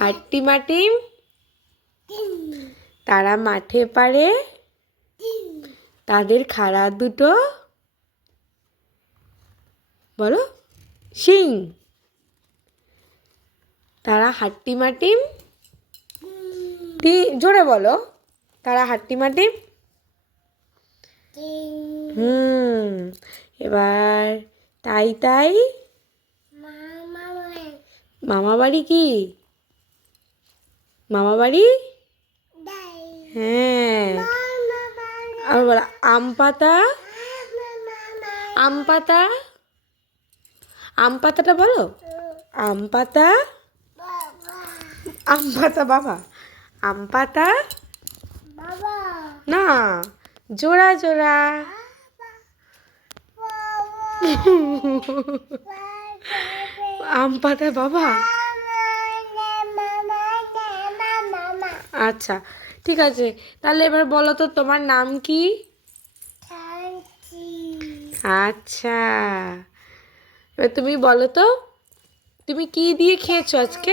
হাট্টি মাটিম তারা মাঠে পারে তাদের খাড়া দুটো। বলো সিং তারা হাট্টি মাটিম জোরে বলো তারা হাট্টি মাটিম হুম এবার তাই তাই। মামা বাড়ি কি? মামা বাড়ি? হ্যাঁ। আর বলো, আম পাতা? আম পাতা? আম পাতাটা বলো। আম পাতা? আম পাতা বাবা। আম পাতা? না, জোড়া জোড়া। আম পাতা বাবা। আচ্ছা ঠিক আছে। তাহলে এবার বলো তো তোমার নাম কি? আচ্ছা। এবার তুমি বলো তো তুমি কি দিয়ে খেয়েছো আজকে?